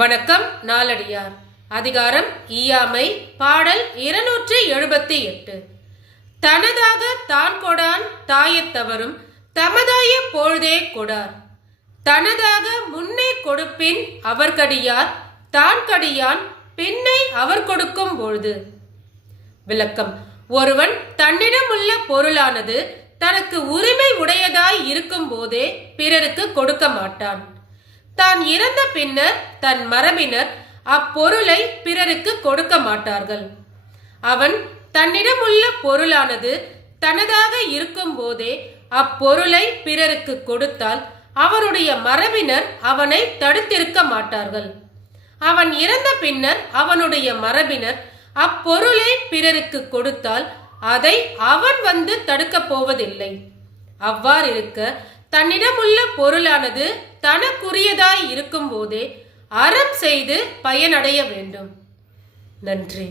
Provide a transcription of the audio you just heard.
வணக்கம். நாலடியார் அதிகாரம் ஈயாமை. பாடல் 278. தனதாக தான் கொடான் தாயத்தவரும் தமதாய பொழுதே கொடார். தனதாக முன்னே கொடுப்பின் அவர் கடியார், தான் கடியான் பின்னை அவர் கொடுக்கும் பொழுது. விளக்கம். ஒருவன் தன்னிடமுள்ள பொருளானது தனக்கு உரிமை உடையதாய் இருக்கும் போதே பிறருக்கு கொடுக்க மாட்டான். தான் இறந்த பின்னர் தன் மரபினர் அப்பொருளை பிறருக்கு கொடுக்க மாட்டார்கள். அவன் தன்னிடமுள்ள பொருளானது தனதாக இருக்கும் போதே அப்பொருளை பிறருக்கு கொடுத்தால் அவனுடைய மரபினர் அவனை தடுத்திருக்க மாட்டார்கள். அவன் இறந்த பின்னர் அவனுடைய மரபினர் அப்பொருளை பிறருக்கு கொடுத்தால் அதை அவன் வந்து தடுக்கப் போவதில்லை. அவ்வாறிருக்க தன்னிடமுள்ள பொருளானது தனக்குரியதாய் இருக்கும் போதே அறம் செய்து பயனடைய வேண்டும். நன்றி.